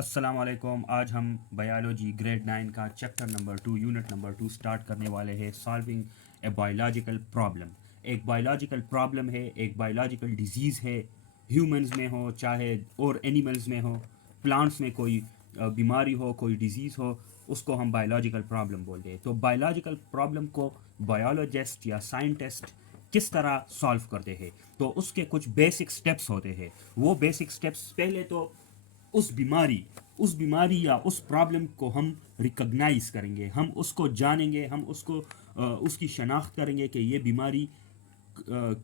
السلام علیکم. آج ہم بایولوجی گریڈ 9 کا chapter number 2 unit number 2 start کرنے والے ہیں. Solving a biological problem. ایک بایولوجیکل پرابلم ہے, ایک بایولوجیکل ڈیزیز ہے, ہیومنز میں ہو چاہے اور اینیملز میں ہو, پلانٹس میں کوئی بیماری ہو, کوئی ڈیزیز ہو, اس کو ہم بایولوجیکل پرابلم بولتے ہیں. تو بایولوجیکل پرابلم کو بایولوجسٹ یا سائنٹسٹ کس طرح سالو کرتے ہیں, تو اس کے کچھ بیسک سٹیپس ہوتے ہیں. وہ بیسک سٹیپس, پہلے تو اس بیماری یا اس پرابلم کو ہم ریکگنائز کریں گے, ہم اس کو جانیں گے, ہم اس کو اس کی شناخت کریں گے کہ یہ بیماری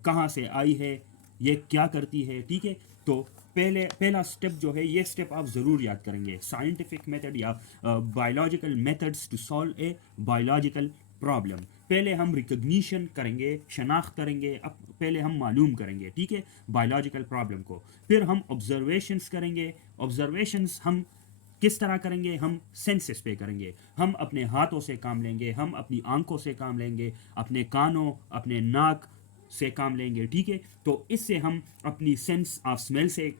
کہاں سے آئی ہے, یہ کیا کرتی ہے. ٹھیک ہے, تو پہلا سٹیپ جو ہے, یہ سٹیپ آپ ضرور یاد کریں گے. سائنٹیفک میتھڈ یا biological methods to solve a biological problem. پہلے ہم ریکگنیشن کریں گے, شناخت کریں گے, پہلے ہم معلوم کریں گے, ٹھیک ہے, بایولوجیکل پرابلم کو. پھر ہم آبزرویشنس کریں گے. آبزرویشنس ہم کس طرح کریں گے؟ ہم سینسس پہ کریں گے. ہم اپنے ہاتھوں سے کام لیں گے, ہم اپنی آنکھوں سے کام لیں گے, اپنے کانوں, اپنے ناک سے کام لیں گے. ٹھیک ہے, تو اس سے ہم اپنی سینس آف اسمیل سے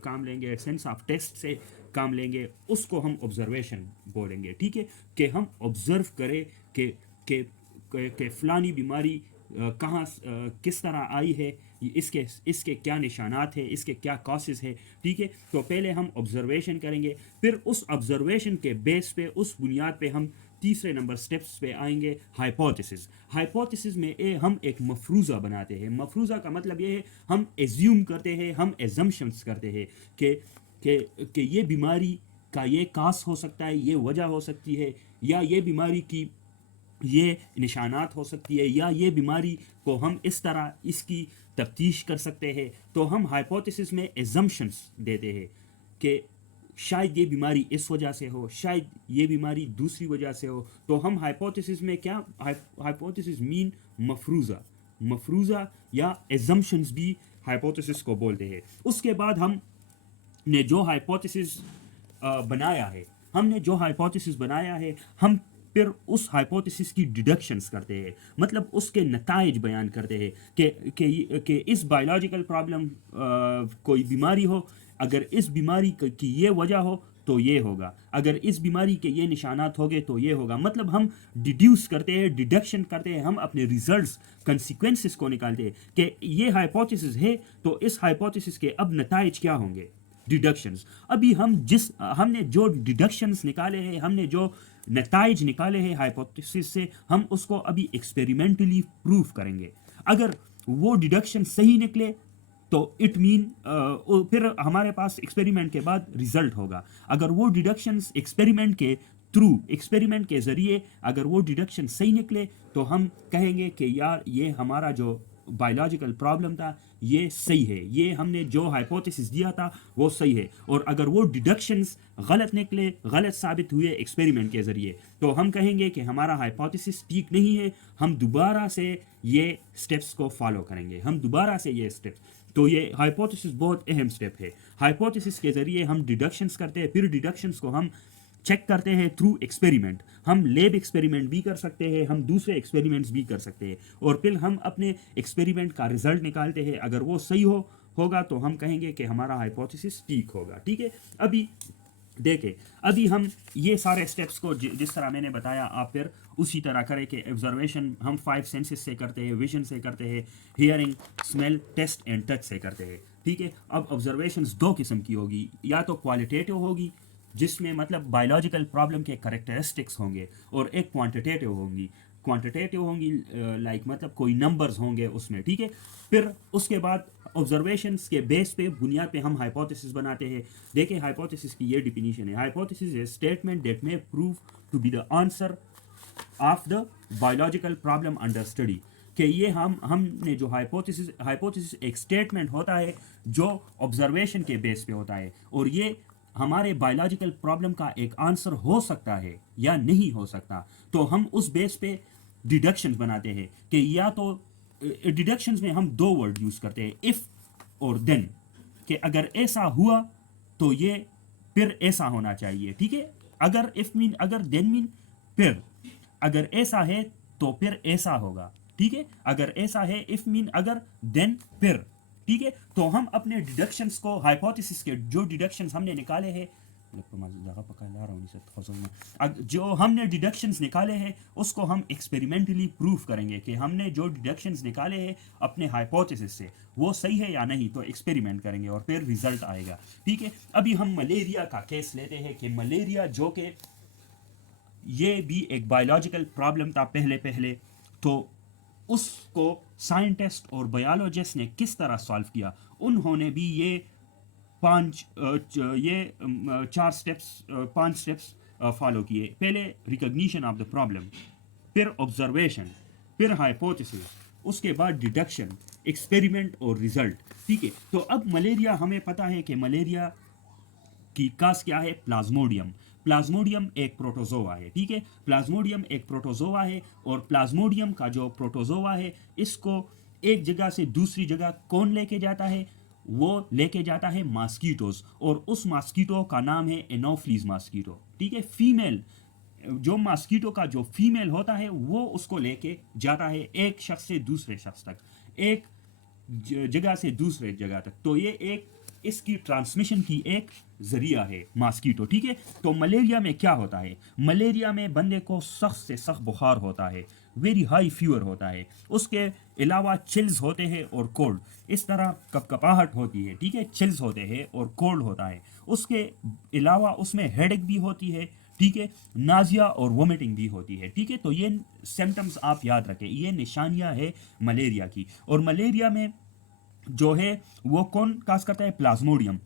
کام لیں گے, سینس آف ٹیسٹ سے کام لیں گے. اس کو ہم آبزرویشن بولیں گے. ٹھیک ہے, کہ ہم آبزرو کریں کہ فلانی بیماری کہاں کس طرح آئی ہے, اس کے کیا نشانات ہیں, اس کے کیا کاسز ہے. ٹھیک ہے, تو پہلے ہم آبزرویشن کریں گے. پھر اس آبزرویشن کے بیس پہ, اس بنیاد پہ ہم تیسرے نمبر سٹیپس پہ آئیں گے, ہائپوتھیسز. ہائپوتھیسز میں ہم ایک مفروضہ بناتے ہیں. مفروضہ کا مطلب یہ ہے, ہم ایزیوم کرتے ہیں, ہم ایزمپشنس کرتے ہیں کہ یہ بیماری کا یہ کاس ہو سکتا ہے, یہ وجہ ہو سکتی ہے, یا یہ بیماری کی یہ نشانات ہو سکتی ہے, یا یہ بیماری کو ہم اس طرح اس کی تفتیش کر سکتے ہیں. تو ہم ہائپوتھیسس میں ایزمپشنس دیتے ہیں کہ شاید یہ بیماری اس وجہ سے ہو, شاید یہ بیماری دوسری وجہ سے ہو. تو ہم ہائپوتھیسس میں کیا, ہائپوتھیسس مین مفروضہ یا ایزمپشنس بھی ہائپوتھیسس کو بولتے ہیں. اس کے بعد ہم نے جو ہائپوتھیسس بنایا ہے, ہم پھر اس ہائپوتھیسس کی ڈیڈکشنز کرتے ہیں, مطلب اس کے نتائج بیان کرتے ہیں کہ اس بایولوجیکل پرابلم کوئی بیماری ہو, اگر اس بیماری کی یہ وجہ ہو تو یہ ہوگا, اگر اس بیماری کے یہ نشانات ہوگے تو یہ ہوگا. مطلب ہم ڈیڈیوس کرتے ہیں, ڈیڈکشن کرتے ہیں, ہم اپنے ریزلٹس, کنسیکوینسز کو نکالتے ہیں کہ یہ ہائپوتھیسس ہے تو اس ہائپوتھیسس کے اب نتائج کیا ہوں گے, ڈیڈکشنز. ابھی ہم نے جو ڈیڈکشنز نکالے ہیں, ہم نے جو نتائج نکالے ہیں ہائپوتھیسس سے, ہم اس کو ابھی ایکسپیریمنٹلی پروف کریں گے. اگر وہ ڈیڈکشن صحیح نکلے تو اٹ مین پھر ہمارے پاس ایکسپیریمنٹ کے بعد ریزلٹ ہوگا. اگر وہ ڈیڈکشنز ایکسپیریمنٹ کے ذریعے اگر وہ ڈیڈکشن صحیح نکلے تو ہم کہیں گے کہ یار یہ ہمارا جو بایولوجیکل پرابلم تھا یہ صحیح ہے, یہ ہم نے جو ہائپوتھیسس دیا تھا وہ صحیح ہے. اور اگر وہ ڈیڈکشنز غلط نکلے, غلط ثابت ہوئے ایکسپیریمنٹ کے ذریعے, تو ہم کہیں گے کہ ہمارا ہائپوتھیسس ٹھیک نہیں ہے, ہم دوبارہ سے یہ سٹیپس کو فالو کریں گے, ہم دوبارہ سے یہ سٹیپس. تو یہ ہائپوتھیسس بہت اہم سٹیپ ہے. ہائپوتھیسس کے ذریعے ہم ڈیڈکشنز کرتے ہیں, پھر ڈیڈکشنز کو ہم چیک کرتے ہیں تھرو ایکسپیریمنٹ. ہم لیب ایکسپیریمنٹ بھی کر سکتے ہیں, ہم دوسرے ایکسپیریمنٹس بھی کر سکتے ہیں, اور پھر ہم اپنے ایکسپیریمنٹ کا رزلٹ نکالتے ہیں. اگر وہ صحیح ہوگا تو ہم کہیں گے کہ ہمارا ہائپوتھیسس ٹھیک ہوگا. ٹھیک ہے, ابھی دیکھیں, ابھی ہم یہ سارے سٹیپس کو جس طرح میں نے بتایا آپ پھر اسی طرح کریں کہ آبزرویشن ہم 5 سینسز سے کرتے ہیں, ویژن سے کرتے ہیں, hearing, smell, test and touch سے کرتے ہیں. ٹھیک ہے, اب آبزرویشنز 2 قسم کی ہوگی, یا تو کوالٹیٹیو ہوگی جس میں مطلب بایولوجیکل پرابلم کے کریکٹرسٹکس ہوں گے, اور ایک کوانٹیٹیو ہوں گی لائک مطلب کوئی نمبرز ہوں گے اس میں. ٹھیک ہے, پھر اس کے بعد آبزرویشنس کے بیس پہ, بنیاد پہ ہم ہائپوتھیسس بناتے ہیں. دیکھیں ہائپوتھیسس کی یہ ڈیفینیشن ہے. Hypothesis a statement that may prove to be the answer of the biological problem under study. کہ یہ ہم نے جو ہائپوتھیسس ایک اسٹیٹمنٹ ہوتا ہے جو آبزرویشن کے بیس پہ ہوتا ہے, اور یہ ہمارے بایولوجیکل پرابلم کا ایک آنسر ہو سکتا ہے یا نہیں ہو سکتا. تو ہم اس بیس پہ ڈیڈکشنز بناتے ہیں کہ یا تو ڈیڈکشنز میں ہم 2 ورڈ یوز کرتے ہیں, اف اور دین, کہ اگر ایسا ہوا تو یہ پھر ایسا ہونا چاہیے. ٹھیک ہے, اگر اف مین, اگر دین مین پھر, اگر ایسا ہے تو پھر ایسا ہوگا. ٹھیک ہے, اگر ایسا ہے اف مین اگر, دین پھر. ٹھیک ہے, تو ہم اپنے ڈیڈکشنز کو, ہائپوتھیسس کے جو ڈیڈکشنز ہم نے نکالے ہیں جو ہم نے ڈیڈکشنز نکالے ہیں اس کو ہم ایکسپیریمنٹلی پروف کریں گے کہ ہم نے جو ڈیڈکشنز نکالے ہیں اپنے ہائپوتھیسس سے وہ صحیح ہے یا نہیں، تو ایکسپیریمنٹ کریں گے اور پھر ریزلٹ آئے گا. ٹھیک ہے، ابھی ہم ملیریا کا کیس لیتے ہیں کہ ملیریا جو کہ یہ بھی ایک بایولوجیکل پرابلم تھا پہلے، تو اس کو سائنٹسٹ اور بایولوجسٹ نے کس طرح سالو کیا. انہوں نے بھی یہ پانچ سٹیپس فالو کیے. پہلے ریکگنیشن آف دا پرابلم، پھر آبزرویشن، پھر ہائپوتھیسس، اس کے بعد ڈیڈکشن، ایکسپیریمنٹ اور ریزلٹ. ٹھیک ہے، تو اب ملیریا ہمیں پتہ ہے کہ ملیریا کی کاز کیا ہے؟ پلازموڈیم. پلازموڈیم ایک پروٹوزوا ہے. ٹھیک ہے، پلازموڈیم ایک پروٹوزوا ہے، اور پلازموڈیم کا جو پروٹوزوا ہے اس کو ایک جگہ سے دوسری جگہ کون لے کے جاتا ہے؟ وہ لے کے جاتا ہے ماسکیٹوز، اور اس ماسکیٹو کا نام ہے انوفلیز ماسکیٹو. ٹھیک ہے، فیمیل جو ماسکیٹو کا جو فیمیل ہوتا ہے وہ اس کو لے کے جاتا ہے ایک شخص سے دوسرے شخص تک، ایک جگہ سے دوسرے جگہ تک. تو یہ ایک اس کی ٹرانسمیشن کی ایک ذریعہ ہے ماسکیٹو. ٹھیک ہے، تو ملیریا میں کیا ہوتا ہے؟ ملیریا میں بندے کو سخت سے سخت بخار ہوتا ہے، ویری ہائی فیور ہوتا ہے. اس کے علاوہ چلز ہوتے ہیں اور کولڈ، اس طرح کپکپاہٹ ہوتی ہے. ٹھیک ہے، چلز ہوتے ہیں اور کولڈ ہوتا ہے. اس کے علاوہ اس میں ہیڈ ایک بھی ہوتی ہے. ٹھیک ہے، نازیا اور وومٹنگ بھی ہوتی ہے. ٹھیک ہے، تو یہ سمٹمز آپ یاد رکھیں، یہ نشانیاں ہے ملیریا کی. اور ملیریا میں جو ہے وہ کون کاز کرتا ہے؟ پلازموڈیم.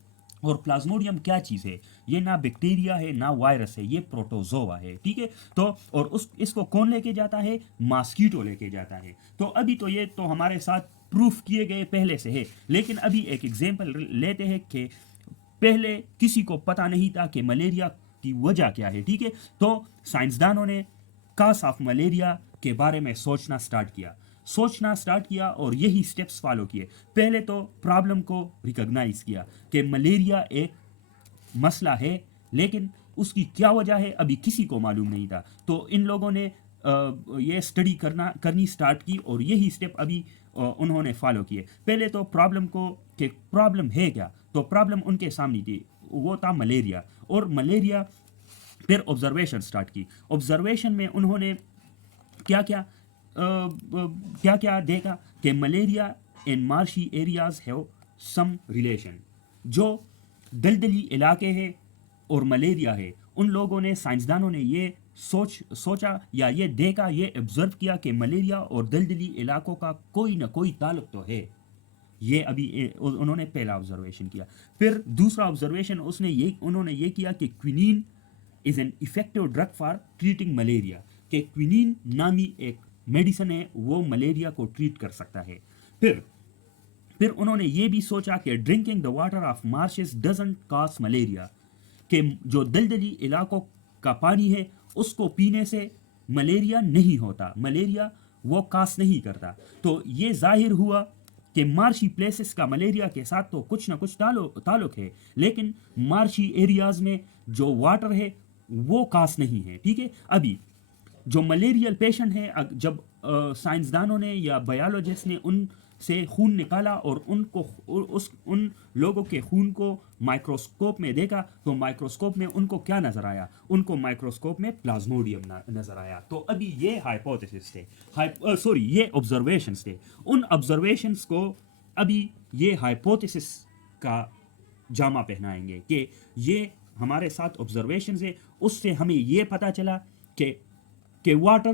اور پلازموڈیم کیا چیز ہے؟ یہ نہ بیکٹیریا ہے نہ وائرس ہے، یہ پروٹوزوا ہے. ٹھیک ہے، تو اور اس کو کون لے کے جاتا ہے؟ ماسکیٹو لے کے جاتا ہے. تو ابھی تو یہ تو ہمارے ساتھ پروف کیے گئے پہلے سے ہے، لیکن ابھی ایک ایگزامپل لیتے ہیں کہ پہلے کسی کو پتہ نہیں تھا کہ ملیریا کی وجہ کیا ہے. ٹھیک ہے، تو سائنسدانوں نے کاز آف ملیریا کے بارے میں سوچنا سٹارٹ کیا اور یہی سٹیپس فالو کیے. پہلے تو پرابلم کو ریکگنائز کیا کہ ملیریا ایک مسئلہ ہے، لیکن اس کی کیا وجہ ہے ابھی کسی کو معلوم نہیں تھا. تو ان لوگوں نے یہ اسٹڈی کرنی سٹارٹ کی، اور یہی سٹیپ ابھی انہوں نے فالو کیے. پہلے تو پرابلم ہے کیا؟ تو پرابلم ان کے سامنے تھی، وہ تھا ملیریا. اور ملیریا پھر آبزرویشن سٹارٹ کی. آبزرویشن میں انہوں نے کیا دیکھا کہ malaria in marshy areas have some relation. جو دلدلی علاقے ہیں اور ملیریا ہے، ان لوگوں نے سائنسدانوں نے یہ سوچا یا یہ دیکھا، یہ آبزرو کیا کہ ملیریا اور دلدلی علاقوں کا کوئی نہ کوئی تعلق تو ہے. یہ ابھی انہوں نے پہلا آبزرویشن کیا. پھر دوسرا آبزرویشن انہوں نے یہ کیا کہ quinine is an effective drug for treating malaria, کہ کوینین نامی ایک میڈیسن ہے، وہ ملیریا کو ٹریٹ کر سکتا ہے. پھر انہوں نے یہ بھی سوچا کہ drinking the water of marshes doesn't cause malaria, کہ جو دلدلی علاقوں کا پانی ہے اس کو پینے سے ملیریا نہیں ہوتا، ملیریا وہ کاز نہیں کرتا. تو یہ ظاہر ہوا کہ مارشی پلیسز کا ملیریا کے ساتھ تو کچھ نہ کچھ تعلق ہے، لیکن مارشی ایریاز میں جو واٹر ہے وہ کاز نہیں ہے. ٹھیک ہے، ابھی جو ملیریل پیشنٹ ہیں، جب سائنسدانوں نے یا بایولوجسٹ نے ان سے خون نکالا اور ان لوگوں کے خون کو مائکروسکوپ میں دیکھا، تو مائکروسکوپ میں ان کو کیا نظر آیا؟ ان کو مائکروسکوپ میں پلازموڈیم نظر آیا. تو ابھی یہ ہائپوتھیسس تھے، یہ آبزرویشنز تھے. ان آبزرویشنز کو ابھی یہ ہائپوتھیسس کا جامع پہنائیں گے کہ یہ ہمارے ساتھ آبزرویشنز ہے، اس سے ہمیں یہ پتہ چلا کہ water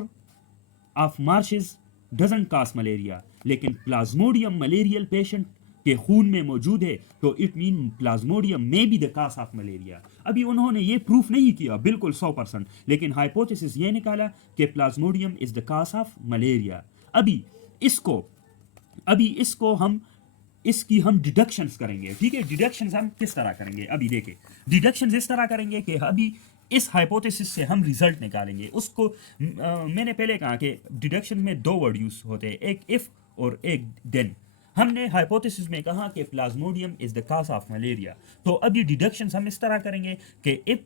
of marshes doesn't cause malaria, لیکن پلازموڈیم ملیریل پیشنٹ کے خون میں موجود ہے، تو it mean plasmodium may be the cause of malaria. ابھی انہوں نے یہ پروف نہیں کیا بالکل 100%، لیکن ہائپوتھیسس یہ نکالا کہ plasmodium is the cause of malaria. ابھی اس کو ہم ڈیڈکشنز کریں گے. ٹھیک ہے، ڈیڈکشنز ہم کس طرح کریں گے؟ ابھی دیکھیں، ڈیڈکشنز اس طرح کریں گے کہ ابھی اس ہائپوتھیسس سے ہم ریزلٹ نکالیں گے. اس کو میں نے پہلے کہا کہ ڈیڈکشن میں دو ورڈ یوز ہوتے ہیں، ایک اف اور ایک دین. ہم نے ہائپوتھیسس میں کہا کہ plasmodium is the cause of malaria, تو ابھی ڈیڈکشنز ہم اس طرح کریں گے کہ if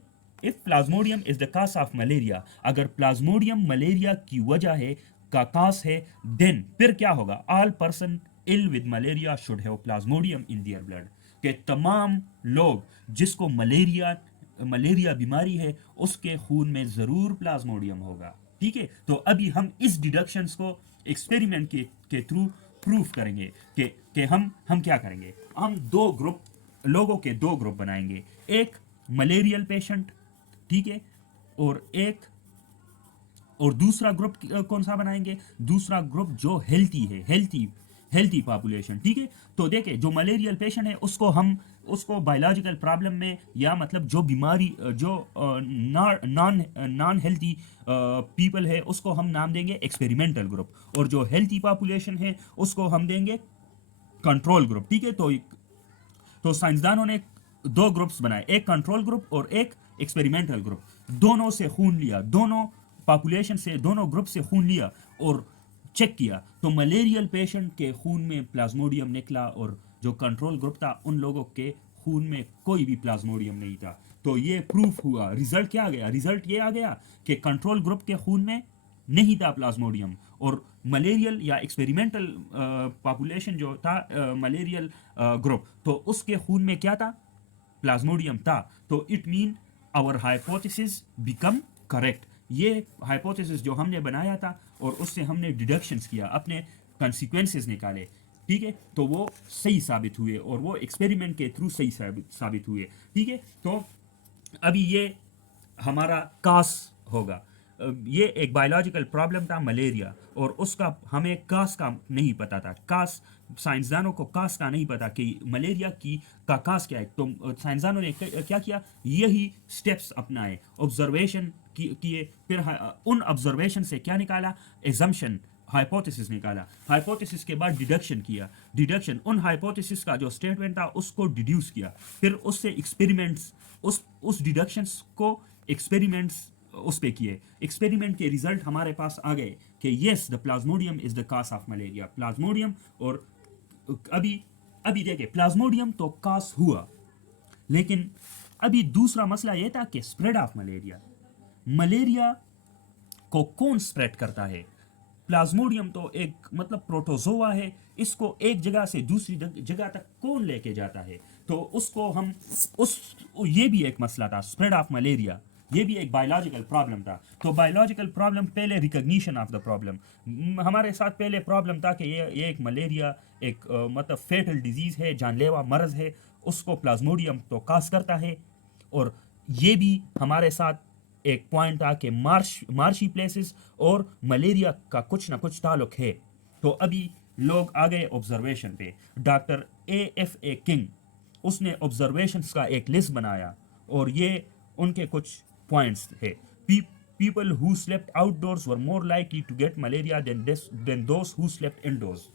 plasmodium is the cause of malaria, اگر پلازموڈیم ملیریا کی وجہ ہے کا کاز ہے، دین پھر کیا ہوگا؟ آل person ill with malaria should have plasmodium in their blood، کہ تمام لوگ جس کو ملیریا ملیریا بیماری ہے اس کے خون میں ضرور پلازموڈیم ہوگا. ٹھیک ہے, تو ابھی ہم اس ڈیڈکشنس کو ایکسپیریمنٹ کے تھرو پروف کریں گے کہ ہم کیا کریں گے. ہم لوگوں کے دو گروپ بنائیں گے, ایک ملیریل پیشنٹ, ٹھیک ہے, اور دوسرا گروپ کون سا بنائیں گے, دوسرا گروپ جو ہیلتھی ہے, ہیلتھی پاپولیشن. ٹھیک ہے, تو دیکھیں جو ملیریل پیشنٹ ہے اس کو بایولوجیکل پرابلم میں, یا مطلب جو بیماری جو نان ہیلتھی پیپل ہے اس کو ہم نام دیں گے ایکسپیریمنٹل گروپ, اور جو ہیلتھی پاپولیشن ہے اس کو ہم دیں گے کنٹرول گروپ. ٹھیک ہے, تو سائنسدانوں نے دو گروپس بنائے, ایک کنٹرول گروپ اور ایک ایکسپیریمنٹل گروپ. دونوں سے خون لیا, دونوں پاپولیشن سے, دونوں گروپ سے خون لیا اور چیک کیا, تو ملیریل پیشنٹ کے خون میں پلازموڈیم نکلا, اور جو کنٹرول گروپ تھا ان لوگوں کے خون میں کوئی بھی پلازموڈیم نہیں تھا. تو یہ پروف ہوا. رزلٹ کیا گیا, رزلٹ یہ آ گیا کہ کنٹرول گروپ کے خون میں نہیں تھا پلازموڈیم, اور ملیریل یا ایکسپیریمنٹل پاپولیشن جو تھا ملیریل گروپ, تو اس کے خون میں کیا تھا, پلازموڈیم تھا. تو it mean our hypothesis become correct. یہ ہائپوتھیسس جو ہم نے بنایا تھا اور اس سے ہم نے ڈیڈکشنز کیا, اپنے کنسیکوینسز نکالے, ٹھیک ہے, تو وہ صحیح ثابت ہوئے, اور وہ ایکسپیریمنٹ کے تھرو صحیح ثابت ہوئے. ٹھیک ہے, تو ابھی یہ ہمارا کاس ہوگا. یہ ایک بایولوجیکل پرابلم تھا ملیریا, اور اس کا ہمیں کاس کا نہیں پتا تھا. کاس سائنسدانوں کو کاس کا نہیں پتا کہ ملیریا کا کاس کیا ہے. تو سائنسدانوں نے کیا کیا, یہی سٹیپس اپنائے, آبزرویشن کیے, پھر ان آبزرویشن سے کیا نکالا, ایزمپشن, ہائپوتھیسس نکالا. ہائپوتھیسس کے بعد ڈیڈکشن کیا, ڈیڈکشن ان ہائپوتھیسس کا جو اسٹیٹمنٹ تھا اس کو ڈیڈیوس کیا, پھر اس سے ایکسپیریمنٹس, اس ڈیڈکشنس کو ایکسپیریمنٹس اس پہ کیے. ایکسپیریمنٹ کے ریزلٹ ہمارے پاس آ گئے کہ yes the plasmodium is the cause of malaria. Plasmodium, اور ابھی دیکھیں پلازموڈیم تو کاز ہوا, لیکن ابھی دوسرا مسئلہ یہ تھا کہ اسپریڈ آف ملیریا. ملیریا کو کون اسپریڈ کرتا ہے؟ پلازموڈیم تو ایک مطلب پروٹوزوا ہے, اس کو ایک جگہ سے دوسری جگہ تک کون لے کے جاتا ہے؟ تو اس کو ہم یہ بھی ایک مسئلہ تھا, اسپریڈ آف ملیریا, یہ بھی ایک بایولوجیکل پرابلم تھا. تو بایولوجیکل پرابلم پہلے ریکگنیشن آف دا پرابلم, ہمارے ساتھ پہلے پرابلم تھا کہ یہ ایک ملیریا ایک مطلب فیٹل ڈیزیز ہے, جان لیوا مرض ہے, اس کو پلازموڈیم تو کاز کرتا ہے. اور یہ بھی ہمارے ساتھ ایک پوائنٹ تھا کہ مارشی پلیسز اور ملیریا کا کچھ نہ کچھ تعلق ہے. تو ابھی لوگ آ گئے آبزرویشن پہ. ڈاکٹر اے کنگ, اس نے آبزرویشنس کا ایک لسٹ بنایا, اور یہ ان کے کچھ پوائنٹس ہے. People who slept outdoors were more likely to get malaria than those who slept indoors.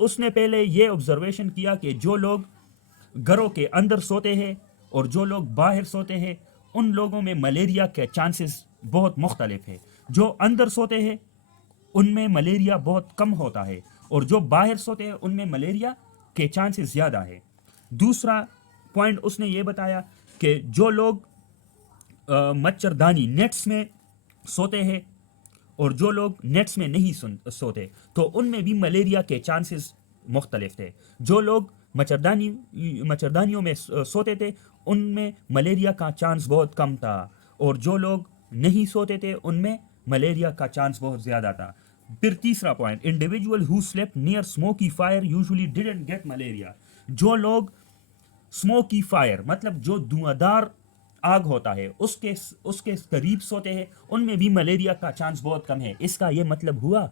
اس نے پہلے یہ آبزرویشن کیا کہ جو لوگ گھروں کے اندر سوتے ہیں اور جو لوگ باہر سوتے ہیں ان لوگوں میں ملیریا کے چانسز بہت مختلف ہے. جو اندر سوتے ہیں ان میں ملیریا بہت کم ہوتا ہے, اور جو باہر سوتے ہیں ان میں ملیریا کے چانسز زیادہ ہے. دوسرا پوائنٹ اس نے یہ بتایا کہ جو لوگ مچھردانی نیٹس میں سوتے ہیں اور جو لوگ نیٹس میں نہیں سوتے تو ان میں بھی ملیریا کے چانسز مختلف تھے. جو لوگ مچھردانیوں میں سوتے تھے ان میں ملیریا کا چانس بہت کم تھا, اور جو لوگ نہیں سوتے تھے ان میں ملیریا کا چانس بہت زیادہ تھا. پھر تیسرا point, individual who slept near smoky fire usually didn't get malaria. جو لوگ اسموکی فائر مطلب جو دھواں دار آگ ہوتا ہے اس کے قریب سوتے ہیں ان میں بھی ملیریا کا چانس بہت کم ہے. اس کا یہ مطلب ہوا,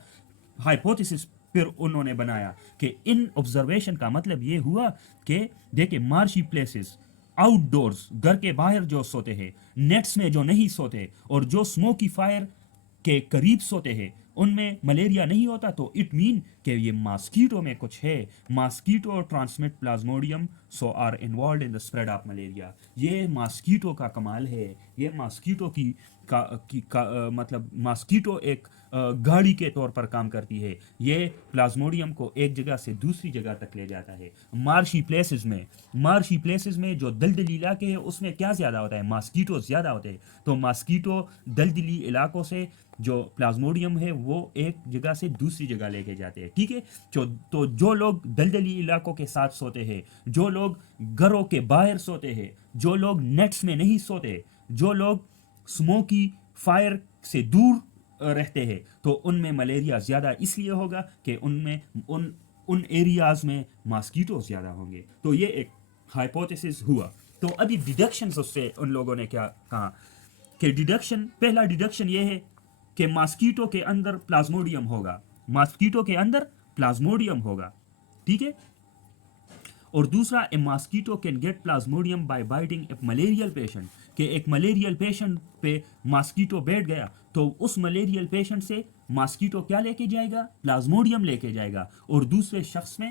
ہائپوتھیسس پھر انہوں نے بنایا کہ ان آبزرویشن کا مطلب یہ ہوا کہ دیکھیں مارشی پلیسز, آؤٹ ڈورز, گھر کے باہر جو سوتے ہیں, نیٹس میں جو نہیں سوتے, اور جو اسموکی فائر کے قریب سوتے ہیں ان میں ملیریا نہیں ہوتا. تو اٹ مین کہ یہ ماسکیٹو میں کچھ ہے, mosquito transmit Plasmodium so are involved in the spread of malaria. یہ ماسکیٹو کا کمال ہے, یہ ماسکیٹو کی مطلب ماسکیٹو ایک گاڑی کے طور پر کام کرتی ہے. یہ پلازموڈیم کو ایک جگہ سے دوسری جگہ تک لے جاتا ہے. مارشی پلیسز میں جو دلدلی علاقے ہیں اس میں کیا زیادہ ہوتا ہے, ماسکیٹو زیادہ ہوتے ہیں. تو ماسکیٹو دلدلی علاقوں سے جو پلازموڈیم ہے وہ ایک جگہ سے دوسری جگہ لے کے جاتے ہیں. ٹھیک ہے. تو جو لوگ دلدلی علاقوں کے ساتھ سوتے ہیں, جو لوگ گھروں کے باہر سوتے ہیں, جو لوگ نیٹس میں نہیں سوتے, جو لوگ اسموکی فائر سے دور رہتے ہیں, تو ان میں ملیریا زیادہ اس لیے ہوگا کہ ان ایریاز میں ماسکیٹو زیادہ ہوں گے. تو یہ ایک ہائپوتھیسس ہوا. تو ابھی ڈیڈکشنز اس سے ان لوگوں نے کیا کہا کہ پہلا ڈیڈکشن یہ ہے کہ ماسکیٹو کے اندر پلازموڈیم ہوگا, ماسکیٹو کے اندر پلازموڈیم ہوگا, ٹھیک ہے. اور دوسرا, a mosquito can get plasmodium by biting a malarial patient, کہ ایک ملیریل پیشنٹ پہ ماسکیٹو بیٹھ گیا تو اس ملیریل پیشنٹ سے ماسکیٹو کیا لے کے جائے گا, پلازموڈیم لے کے جائے گا اور دوسرے شخص میں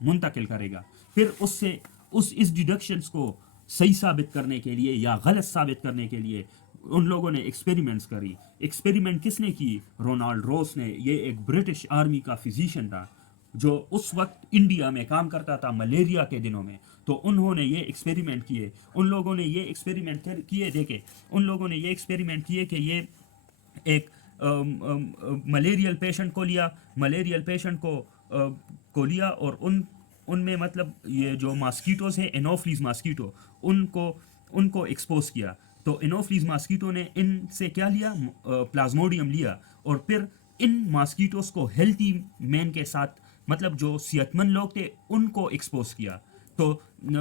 منتقل کرے گا. پھر اس ڈیڈکشنز کو صحیح ثابت کرنے کے لیے یا غلط ثابت کرنے کے لیے ان لوگوں نے ایکسپیریمنٹس کری. ایکسپیریمنٹ کس نے کی؟ رونالڈ روس نے. یہ ایک برٹش آرمی کا فزیشین تھا جو اس وقت انڈیا میں کام کرتا تھا ملیریا کے دنوں میں. تو انہوں نے یہ ایکسپیریمنٹ کیے, ان لوگوں نے یہ ایکسپیریمنٹ کیے, دیکھے ان لوگوں نے یہ ایکسپیریمنٹ کیے کہ یہ ایک ملیریل پیشنٹ کو لیا, ملیریل پیشنٹ کو لیا اور ان میں مطلب یہ جو ماسکیٹوز ہیں انوفلیز ماسکیٹو, ان کو ایکسپوز کیا. تو انوفلیز ماسکیٹو نے ان سے کیا لیا, پلازموڈیم لیا, اور پھر ان ماسکیٹوز کو ہیلتھی مین کے ساتھ مطلب جو صحت مند لوگ تھے ان کو ایکسپوز کیا. تو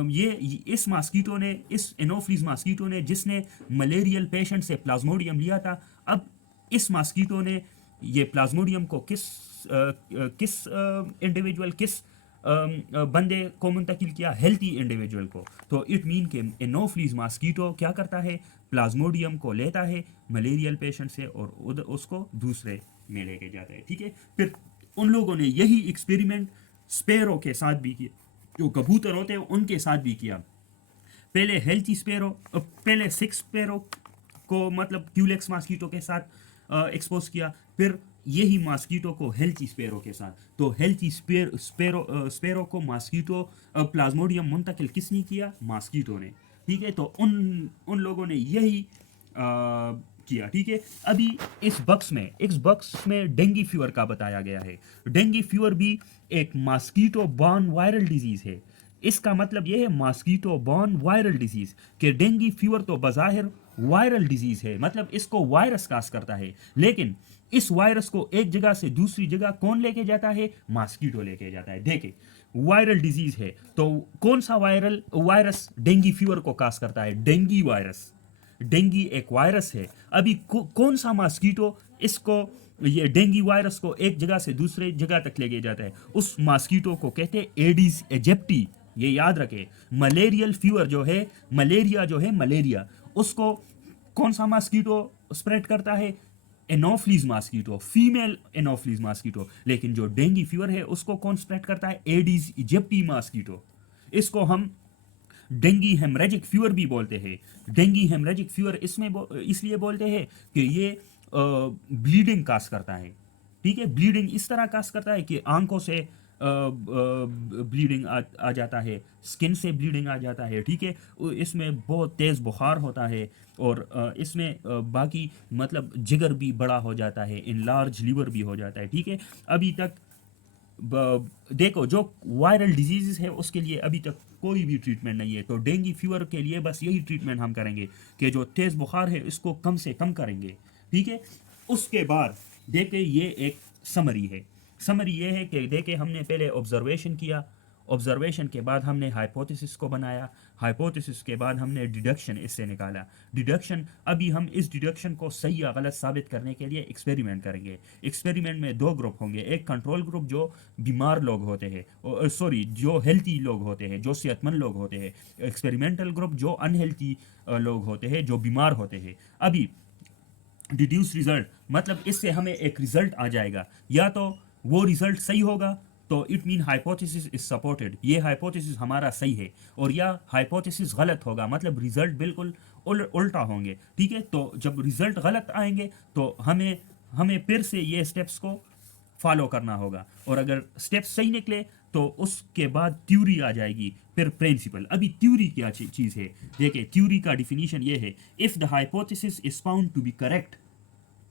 یہ اس ماسکیٹو نے, اس انوفلیز ماسکیٹو نے جس نے ملیریل پیشنٹ سے پلازموڈیم لیا تھا, اب اس ماسکیٹو نے یہ پلازموڈیم کو کس انڈیویجول, کس بندے کو منتقل کیا, ہیلتھی انڈیویجول کو. تو اٹ مین کہ انوفلیز ماسکیٹو کیا کرتا ہے, پلازموڈیم کو لیتا ہے ملیریل پیشنٹ سے اور اس کو دوسرے میں لے کے جاتا ہے, ٹھیک ہے. پھر ان لوگوں نے یہی ایکسپیریمنٹ اسپیرو کے ساتھ بھی کیا, جو کبوتر ہوتے ہیں ان کے ساتھ بھی کیا. پہلے ہیلتھی اسپیرو, پہلے 6 اسپیرو کو مطلب کیولیکس ماسکیٹو کے ساتھ ایکسپوز کیا, پھر یہی ماسکیٹو کو ہیلتھی اسپیرو کے ساتھ. تو ہیلتھی اسپیرو کو ماسکیٹو پلازموڈیم منتقل کس نے کیا, ماسکیٹو نے, ٹھیک ہے. تو ان لوگوں نے یہی کیا, ٹھیک ہے. ابھی اس بکس میں ڈینگی فیور کا بتایا گیا ہے. ڈینگی فیور بھی ایک ماسکیٹو بورن وائرل ڈیزیز ہے. اس کا مطلب یہ ہے ماسکیٹو بورن وائرل ڈیزیز, کہ ڈینگی فیور تو بظاہر وائرل ڈیزیز ہے, مطلب اس کو وائرس کاز کرتا ہے, لیکن اس وائرس کو ایک جگہ سے دوسری جگہ کون لے کے جاتا ہے, ماسکیٹو لے کے جاتا ہے. دیکھیں وائرل ڈیزیز ہے تو کون سا وائرس ڈینگی فیور کو کاز کرتا ہے, ڈینگی وائرس. ڈینگی ایک وائرس ہے. ابھی کون سا ماسکیٹو اس کو, یہ ڈینگی وائرس کو ایک جگہ سے دوسرے جگہ تک لے کے جاتا ہے, اس ماسکیٹو کو کہتے ہیں ایڈیز ایجپٹی. یہ یاد رکھے, ملیریل فیور جو ہے, ملیریا اس کو کون سا ماسکیٹو اسپریڈ کرتا ہے, انوفلیز ماسکیٹو, فیمیل انوفلیز ماسکیٹو. لیکن جو ڈینگی فیور ہے اس کو کون اسپریڈ کرتا ہے, ایڈیز ایجپٹی ماسکیٹو. اس کو ہم ڈینگی ہیمریجک فیور بھی بولتے ہیں. ڈینگی ہیمریجک فیور اس لیے بولتے ہیں کہ یہ بلیڈنگ کاز کرتا ہے, ٹھیک ہے. بلیڈنگ اس طرح کاز کرتا ہے کہ آنکھوں سے بلیڈنگ آ جاتا ہے, سکن سے بلیڈنگ آ جاتا ہے, ٹھیک ہے. اس میں بہت تیز بخار ہوتا ہے, اور اس میں باقی مطلب جگر بھی بڑا ہو جاتا ہے, انلارج لیور بھی ہو جاتا ہے, ٹھیک ہے. ابھی تک دیکھو جو وائرل ڈیزیز ہے اس کے لیے ابھی تک کوئی بھی ٹریٹمنٹ نہیں ہے. تو ڈینگی فیور کے لیے بس یہی ٹریٹمنٹ ہم کریں گے کہ جو تیز بخار ہے اس کو کم سے کم کریں گے, ٹھیک ہے. اس کے بعد دیکھیں یہ ایک سمری ہے. سمری یہ ہے کہ دیکھیں ہم نے پہلے آبزرویشن کیا, آبزرویشن کے بعد ہم نے ہائپوتھیسس کو بنایا, ہائپوتھیسس کے بعد ہم نے ڈیڈکشن اس سے نکالا. ڈیڈکشن, ابھی ہم اس ڈیڈکشن کو صحیح یا غلط ثابت کرنے کے لیے ایکسپیریمنٹ کریں گے. ایکسپیریمنٹ میں 2 گروپ ہوں گے, ایک کنٹرول گروپ جو بیمار لوگ ہوتے ہیں, جو ہیلتھی لوگ ہوتے ہیں, جو صحت مند لوگ ہوتے ہیں, ایکسپیریمنٹل گروپ جو انہیلتھی لوگ ہوتے ہیں, جو بیمار ہوتے ہیں. ابھی ڈیڈیوس ریزلٹ مطلب اس سے ہمیں ایک ریزلٹ آ جائے گا, یا تو وہ ریزلٹ صحیح ہوگا تو it main hypothesis is supported, یہ ہائپوتھیسس ہمارا صحیح ہے, اور یا ہائپوتھیسس غلط ہوگا مطلب ریزلٹ بالکل الٹا ہوں گے, ٹھیک ہے. تو جب ریزلٹ غلط آئیں گے تو ہمیں پھر سے یہ اسٹیپس کو فالو کرنا ہوگا, اور اگر اسٹیپس صحیح نکلے تو اس کے بعد تھیوری آ جائے گی, پھر پرنسپل. ابھی تھیوری کیا چیز ہے, دیکھیں تھیوری کا ڈیفینیشن یہ ہے, if the hypothesis is found to be correct,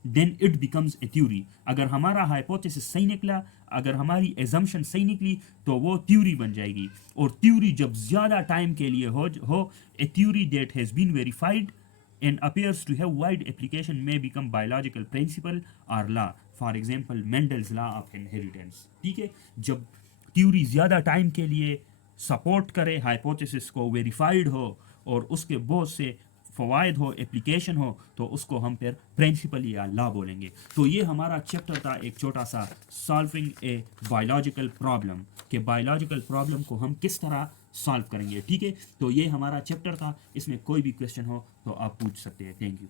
then it becomes a theory. اگر ہمارا hypothesis صحیح نکلا, اگر ہماری assumption صحیح نکلی تو وہ theory بن جائے گی. اور theory جب زیادہ ٹائم کے لیے ہو a theory that has been verified and appears to have wide application may become biological principle or law. For example, Mendel's law of inheritance. ٹھیک ہے, جب تھیوری زیادہ ٹائم کے لیے سپورٹ کرے ہائپوتھیسس کو, ویریفائڈ ہو اور اس کے بہت سے فوائد ہو, اپلیکیشن ہو, تو اس کو ہم پھر پرنسپل یا لا بولیں گے. تو یہ ہمارا چیپٹر تھا ایک چھوٹا سا, سالونگ اے بایولوجیکل پرابلم, کہ بایولوجیکل پرابلم کو ہم کس طرح سالو کریں گے. ٹھیک ہے, تو یہ ہمارا چیپٹر تھا. اس میں کوئی بھی کویشچن ہو تو آپ پوچھ سکتے ہیں. Thank you.